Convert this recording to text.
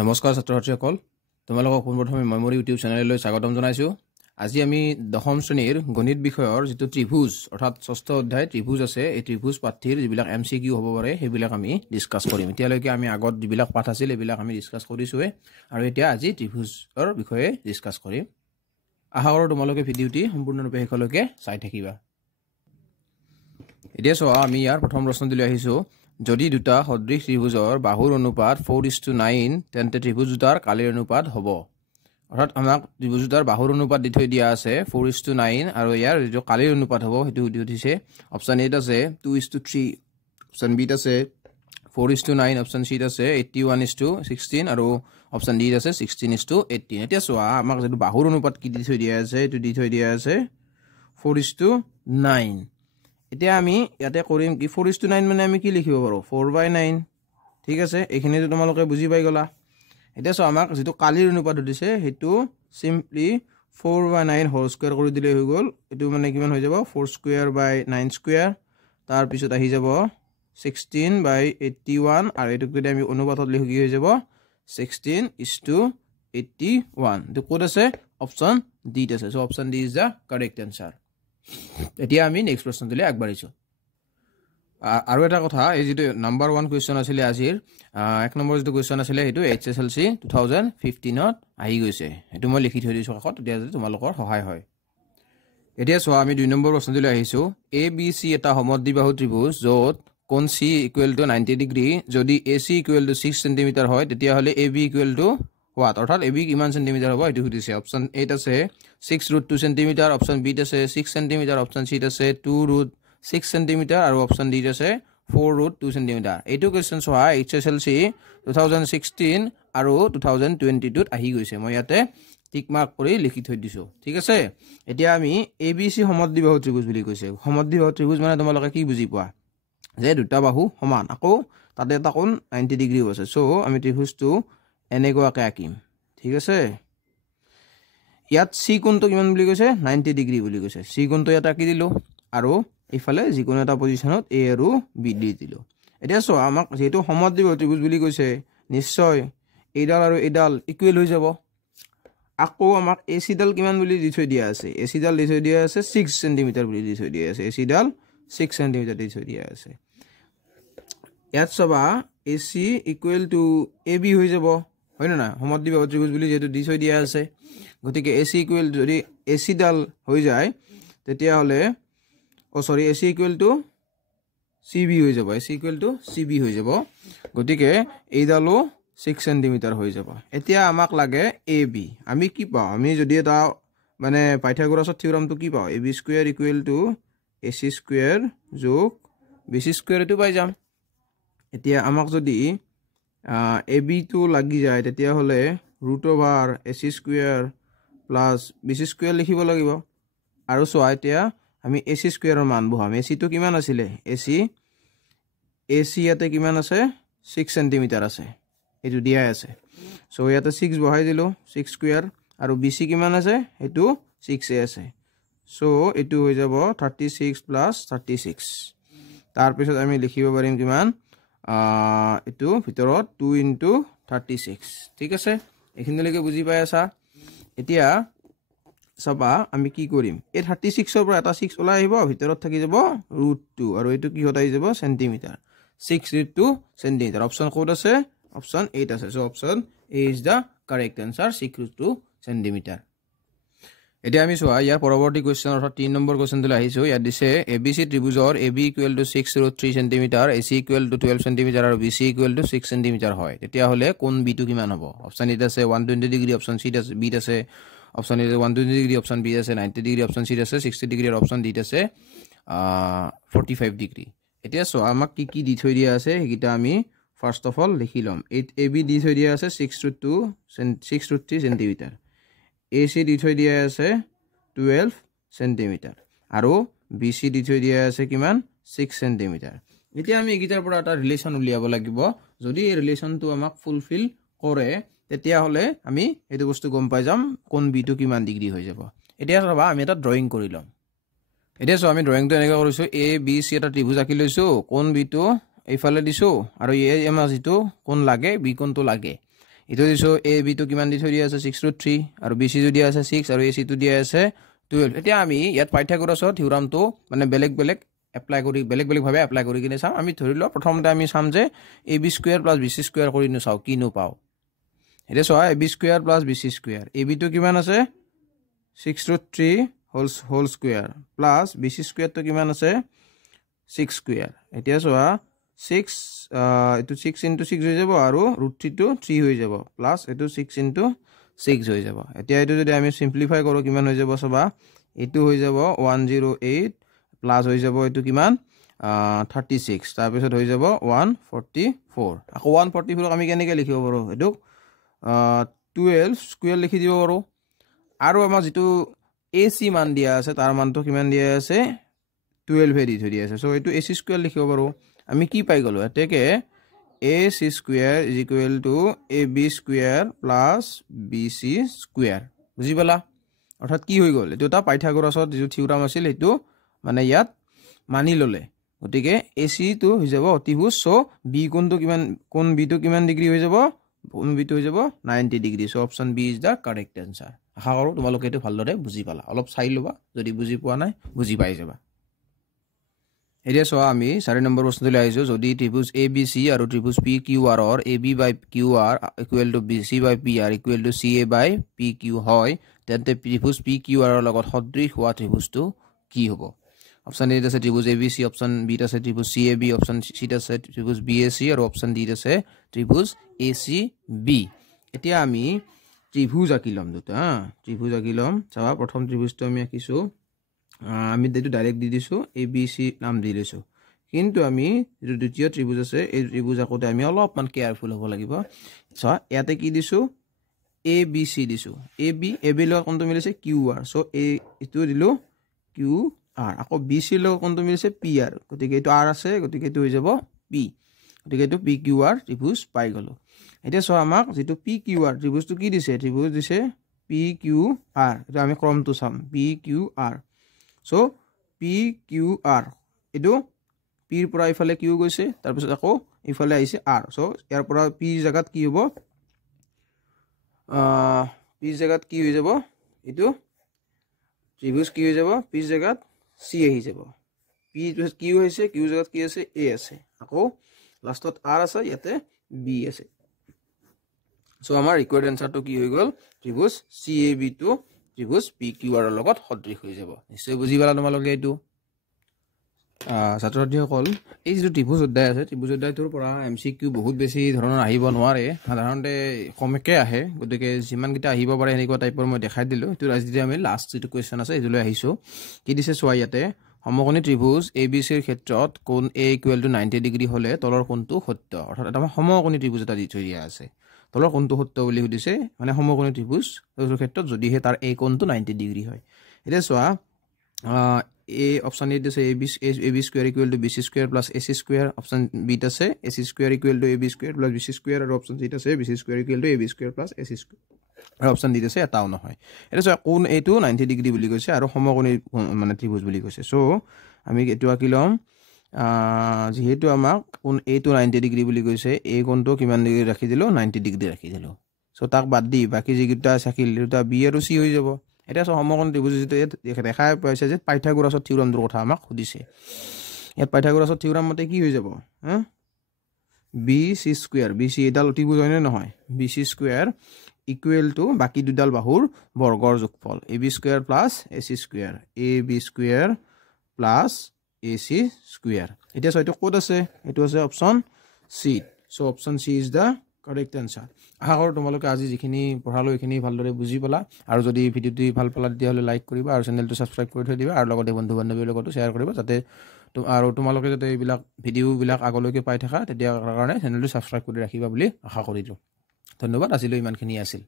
নমস্কাৰ ছাত্ৰ-ছাত্ৰীসকল তোমালোকক পোনপ্ৰথমে মেমৰি ইউটিউব চেনেললৈ স্বাগতম জনাইছো। আজি আমি দশম শ্ৰেণীৰ গণিত বিষয়ৰ যেটো ত্ৰিভুজ অৰ্থাৎ ষষ্ঠ অধ্যায় ত্ৰিভুজ আছে এই ত্ৰিভুজ পাঠৰ যিবিলাক এমসিকিউ হ'ব পাৰে সেইবিলাক আমি ডিসকাস কৰিম। এতিয়ালৈকে আমি আগত যিবিলাক পাঠ আছিল এইবিলাক আমি ডিসকাস কৰিছো আৰু এতিয়া আজি ত্ৰিভুজৰ বিষয়ে ডিসকাস কৰিম। আশা কৰোঁ তোমালোকে ভিডিঅ'টি সম্পূৰ্ণৰূপে শেষলৈকে চাই থাকিবা। এতিয়া চোৱা আমি ইয়াৰ প্ৰথম প্ৰশ্নটো লৈ আহিছো। যদি দুটা সদৃশ ত্ৰিভুজৰ বাহুৰ অনুপাত 4:9 তেন্তে ত্ৰিভুজ দুটাৰ কালিৰ অনুপাত হ'ব। অৰ্থাৎ আমাক ত্ৰিভুজ দুটাৰ বাহুৰ অনুপাত দি থৈ দিয়া আছে 4:9 আৰু ইয়াৰ যিটো কালিৰ অনুপাত হ'ব সেইটো দি দিছে। অপচন এ আছে 2:3, অপচন বি আছে 4:9, অপচন চি আছে 81:16 আৰু অপচন ডি আছে 16:18। এতিয়া চোৱা আমাক যেটো বাহুৰ অনুপাত কি দি থৈ দিয়া আছে এটো দি থৈ দিয়া আছে 4:9। এতিয়া আমি ইয়াতে কৰিম কি 4:9 মানে আমি কি লিখিব পাৰো 4/9। ঠিক আছে, এইখিনি তো তোমালোকে বুজি পাই গলা। এতিয়া চোৱা আমাক যেটো কালিৰ অনুপাত দিছে হেতু সিম্পলি 4/9 হোল স্কয়াৰ কৰি দিলে হৈ গল। এটো মানে কিমান হৈ যাব 4^2/9^2 তাৰ পিছত আহি যাব 16/81 আৰু এটো যদি আমি অনুপাতত লিখি কি হৈ যাব 16:81। তো কোড আছে অপচন ডি আছে। So option D is the correct answer. এতিয়া আমি নেক্সট প্ৰশ্নটোলৈ আগবাঢ়িছো। আৰু এটা কথা এই যেটো নাম্বাৰ 1 কোৱেশ্চন আছিল আজিৰ এক নম্বৰ যেটো কোৱেশ্চন আছিল হেতু HSLC 2015 ত আহি গৈছে। এটো মই লিখি থৈ দিছো কাকত তেতিয়া তোমালোকৰ সহায় হয়। এতিয়া চোৱা আমি 2 নম্বৰ প্ৰশ্নটোলৈ আহিছো। ABC এটা সমদ্বিবাহু ত্ৰিভুজ যত কোণ C = 90 ডিগ্ৰী যদি AC = 6 cm হয় তেতিয়া হলে AB = what? অৰ্থাৎ AB কিমান সেন্টিমিটাৰ হ'ব এটো সুধিছে। অপচন এ আছে 6√2 cm, অপচন বি আছে 6 cm, অপচন সি আছে 2√6 cm আৰু অপচন ডি আছে 4√2 cm। এইটো কোৱেশ্চন চোৱা HSLC 2016 আৰু 2022 ত আহি গৈছে। মই ইয়াতে টিক মাৰ্ক কৰি লিখি থৈ দিছো। ঠিক আছে, এতিয়া আমি ABC সমদ্বিবাহু ত্ৰিভুজ বুলি কৈছে। সমদ্বিবাহু ত্ৰিভুজ মানে তোমালোকে কি বুজি পোৱা যে দুটা বাহু সমান আকৌ তাতে এটা কোণ 90 ডিগ্ৰী আছে। সো আমি ত্ৰিভুজটো এনেকুৱাকে আঁকিম। ঠিক আছে, ইয়াত C কোণটো কিমান বুলি কৈছে 90 ডিগ্ৰী বুলি কৈছে। C কোণটো ইয়াত আঁকি দিলো আৰু ইফালে যিকোনো এটা পজিশনত A আৰু B দি দিলো। এতিয়া চোৱা আমাক যেটো সমদ্বিবাহু ত্ৰিভুজ বুলি কৈছে নিশ্চয় এইডাল আৰু এইডাল ইকুৱেল হৈ যাব। আকৌ আমাক AC ডাল কিমান বুলি দি থৈ দিয়া আছে AC ডাল দি থৈ দিয়া আছে 6 cm বুলি দি থৈ দিয়া আছে। AC ডাল 6 cm দি থৈ দিয়া আছে। ইয়াত চাবা AC = AB হৈ যাব হয় না। সমদ্বিবাহু ত্ৰিভুজ বুলি যেটো দি থৈ দিয়া আছে গতিকে AC = যদি AC ডাল হৈ যায় তেতিয়া হলে AC = CB হৈ যাব। AC = CB হৈ যাব গতিকে এইডালো 6 cm হৈ যাব। এতিয়া আমাক লাগে AB। আমি কি পাও আমি যদি এটা মানে পাইথাগোৰাছৰ থিওৰামটো কি পাও AB² = AC² যোগ BC² এটো পাই যাম। এতিয়া আমাক যদি AB টো লাগি যায় তেতিয়া হলে √AC² + BC² লিখিব লাগিব। আৰু চোৱা এতিয়া আমি AC² ৰ মান বহাম। AC টো কিমান আছিল AC ইয়াতে কিমান আছে 6 cm আছে এটো দিয়া আছে। সো ইয়াতে 6 বহাই দিলো 6² আৰু BC কিমান আছে এটো 6 এ আছে। সো এটো হৈ যাব 36 + 36। তাৰ পিছত আমি লিখিব পাৰিম কিমান এটো ভিতৰত 2 * 36। ঠিক আছে, এইখিনিলৈকে বুজি পাই আছা। এতিয়া সবা আমি কি কৰিম এই 36 ৰ পৰা এটা 6 ওলাই আহিব ভিতৰত থাকি যাব √2 আৰু এটো কি হতাই যাব সেন্টিমিটাৰ 6√2 সেন্টিমিটাৰ। অপচন কোড আছে অপচন 8 আছে। So option A is the correct answer 6√2 centimetre. এতিয়া আমি চোৱা ইয়াৰ পৰৱৰ্তী কোৱেশ্চন অৰ্থাৎ 3 নম্বৰ কোৱেশ্চনটো আহিছো। ইয়াত দিছে ABC ত্ৰিভুজৰ AB = 6√3 cm, AC = 12 cm আৰু BC = 6 cm হয় তেতিয়া হলে কোণ B টো কিমান হ'ব। অপচন এ আছে 120 ডিগ্ৰী, অপচন সি আছে বি আছে অপচন এ 120 ডিগ্ৰী, অপচন বি আছে 90 ডিগ্ৰী, অপচন সি আছে 60 ডিগ্ৰী আৰু অপচন ডি আছে 45 ডিগ্ৰী। এতিয়া চোৱা আমাক কি কি দি থৈ দিয়া আছে হেকিটা আমি ফার্স্ট অফ অল লিখি লম। AB দি থৈ দিয়া আছে 6√3 সেন্টিমিটার, AC দি থৈ দিয়া আছে 12 সেন্টিমিটার আৰু BC দি থৈ দিয়া আছে কিমান 6 সেন্টিমিটাৰ। এতিয়া আমি এগিটাৰ পৰা এটা ৰিলেশন উলিয়াব লাগিব। যদি এই ৰিলেশনটো আমাক ফুলফিল কৰে তেতিয়া হলে আমি এটো বস্তু গম পাই যাম কোণ B টো কিমান ডিগ্ৰী হৈ যাব। এতিয়া চাবা আমি এটা ড্ৰয়িং কৰি লম। এতিয়া চোৱা আমি ড্ৰয়িংটো এনেকৈ কৰিছো ABC এটা ত্ৰিভুজ আঁকি লৈছো কোণ B টো এইফালে দিছো আৰু আমাৰ যেটো কোণ লাগে B কোণটো লাগে ইটো দিছো এ বি টো কিমান দি থৈ দিয়া আছে 6 ৰুট 3 আৰু বি সি দিয়া আছে 6 আৰু এ সি টো দিয়া আছে 12 এতিয়া আমি ইয়াত পাইথাগোৰাছৰ থিওৰামটো মানে বেলেগ বেলেগ এপ্লাই কৰি বেলেগ বেলেগ ভাবে এপ্লাই কৰি কিনে চাম আমি ধৰিলো প্ৰথমতে আমি চাম যে ab স্কয়াৰ + bc স্কয়াৰ কৰি নো চাও কি নো পাও এটা চোৱা ab square + bc square ab টো কিমান আছে 6 root 3 whole square plus bc square টো কিমান আছে 6 স্কয়াৰ এতিয়া চোৱা 6 এটো 6 * 6 হৈ যাব আৰু √3 টো 3 হৈ যাব প্লাস এটো 6 * 6 হৈ যাব এতিয়া এটো যদি আমি সিম্পলিফাই কৰো কিমান হৈ যাব সবা এটো হৈ যাব 108 প্লাস হৈ যাব এটো কিমান 36 তাৰ পিছত হৈ যাব 144 আকৌ 144 আমি কেনেকৈ লিখিব পাৰো এটো 12 স্কয়াৰ লিখি দিব পাৰো আৰু আমাৰ যেটো ac মান দিয়া আছে তাৰ মানটো কিমান দিয়া আছে 12 দি ধৰি আছে সো এটো ac স্কয়াৰ লিখিব পাৰো আমি কি পাই গলো এতেকে ac square = ab square + bc square বুজি পালা অৰ্থাৎ কি হৈ গল এটো এটা পাইথাগোৰাছৰ যে থিওৰাম আছিল এটো মানে ইয়াত মানি ললে গটিকে ac টো হৈ যাব অতিভুজ সো b কোণটো কিমান কোণ b টো কিমান ডিগ্ৰী হৈ যাব কোণ b টো হৈ যাব 90 degree so option b is the correct answer আশা কৰো তোমালোকে এটো ভালদৰে বুজি পালা অলপ চাই লবা যদি বুজি পোৱা নাই বুজি পাই যাবা এতিয়া সো আমি 4 নম্বৰ প্ৰশ্নলৈ আহিছো যদি ত্ৰিভুজ abc আৰু ত্ৰিভুজ pqr or ab by qr = bc by pr = ca by pq হয় তেন্তে ত্ৰিভুজ pqr অৰ লগত সদৃশ হোৱা ত্ৰিভুজটো কি হ'ব অপশন এ আছে ত্রিভুজ ABC অপশন বি আছে ত্রিভুজ CAB অপশন সি আছে ত্রিভুজ BAC আৰু অপশন ডি আছে ত্ৰিভুজ ACB এতিয়া আমি ত্ৰিভুজ আঁকিলম দুটা ত্ৰিভুজ আঁকিলম চাবা প্ৰথম ত্ৰিভুজটো আমি আঁকিছো আমি যেটো ডাইৰেক্ট দি দিছো ABC নাম দি লৈছো কিন্তু আমি যেটো দ্বিতীয় ত্রিভুজ আছে এই ত্রিভুজ আকোতে আমি অলপমান কেয়ারফুল হ'ব লাগিব চা ইয়াতে কি দিছো ABC দিছো AB লগত কোনটো মিলিছে QR সো এটো দিলো Q আর আকৌ BC লগ কোনটো মিলিছে PR গতিকে এটো R আছে গতিকে এটো হৈ যাব P গতিকে এটো PQR ত্রিভুজ পাই গলো এতিয়া সো আমাক যেটো PQR ত্রিভুজটো কি দিছে ত্রিভুজ দিছে PQR এটা আমি ক্ৰমটো চাম PQR সো PQR এটো P ৰ পৰা ইফালে Q গৈছে তাৰ পিছত আকৌ ইফালে আহিছে R সো ইয়াৰ পৰা P জাগাত কি হ'ব P জাগাত কি হৈ যাব এটো ত্রিভুজ কি হৈ যাব P জাগাত C আহি যাব P কি হৈছে Q জাগাত কি আছে A আছে আকৌ লাষ্টত R আছে ইয়াতে B আছে সো আমাৰ ৰিকোয়াৰ্ড আনসাৰটো কি হৈ গল ত্ৰিভুজ CAB টো ত্ৰিভুজ PQR ৰ লগত সদৃশ হৈ যাব নিশ্চয় বুজি পালা তোমালোকে এটো ছাত্ৰছাত্ৰীসকল এই যে ত্ৰিভুজ অধ্যায় আছে ত্ৰিভুজ অধ্যায়টোৰ পৰা MCQ বহুত বেছি ধৰণৰ আহিব নোৱাৰে সাধাৰণতে কমকে আহে গতিকে যিমান কিটা আহিব পাৰে এনেকুৱা টাইপৰ মই দেখাই দিলো এটো আজি আমি লাষ্ট যেটো কোৱেশ্চন আছে এজলৈ আহিছো কি দিছে সোৱা ইয়াতে সমকোণী ত্ৰিভুজ ABC ৰ ক্ষেত্ৰত কোণ A = 90 ডিগ্ৰী হলে তলৰ কোণটো সত্য অৰ্থাৎ এটা সমকোণী ত্ৰিভুজ এটা দি থৈ দিয়া আছে তলৰ কোণটো সত্য বুলি সুধিছে মানে সমকোণী ত্ৰিভুজ এৰ ক্ষেত্ৰত যদিহে তাৰ A কোণটো 90 ডিগ্ৰী হয় এটা সোৱা A option A is AB square = BC square plus AC square option B is AC square = AB square plus BC square or option C is BC square = AB square plus AC square or option D is এটাও নহয় এটা so কোণ A টো 90 degree বুলি কৈছে আৰু সমকোণী মানে ত্রিভুজ বুলি কৈছে সো আমি এটো আঁকিলম যেহেতু আমাক কোণ A টো 90 ডিগ্ৰী বুলি কৈছে A কোণটো কিমান ডিগ্ৰী ৰাখি দিলো 90 ডিগ্ৰী ৰাখি দিলো সো তাক বাদ দি বাকি যেটা থাকিল দুটা B আৰু C হৈ যাব এটা সমকোণ ত্ৰিভুজ যেটা দেখাই পাইছে যে পাইথাগোৰাছৰ থিওৰামটোৰ কথা আমাক সুধিছে ইয়াত পাইথাগোৰাছৰ থিওৰাম মতে কি হৈ যাব BC স্কয়াৰ BC এডাল ত্ৰিভুজ হয় নে নহয় BC স্কয়াৰ = বাকি দুডাল বাহুৰ বৰ্গৰ যোগফল AB square + AC square AB square + AC square এতিয়া সৈতে কোড আছে এটো আছে option C so option C is the correct answer আশা কৰো তোমালোকে আজি যিখিনি পঢ়ালো এখিনি ভালদৰে বুজি পালা আৰু যদি ভিডিওটি ভাল পালা তেতিয়া হলে লাইক কৰিবা আৰু চেনেলটো সাবস্ক্ৰাইব কৰি থৈ দিবা আৰু লগতে বন্ধু বান্ধৱীৰ লগতো শেয়াৰ কৰিবা যাতে আৰু তোমালোকে যাতে এইবিলাক ভিডিওবিলাক আগলৈকে পাই থাকা তেতিয়া কাৰণে চেনেলটো সাবস্ক্ৰাইব কৰি ৰাখিবা বুলি আশা কৰিলো ধন্যবাদ আজিলৈ ইমানখিনি আছিল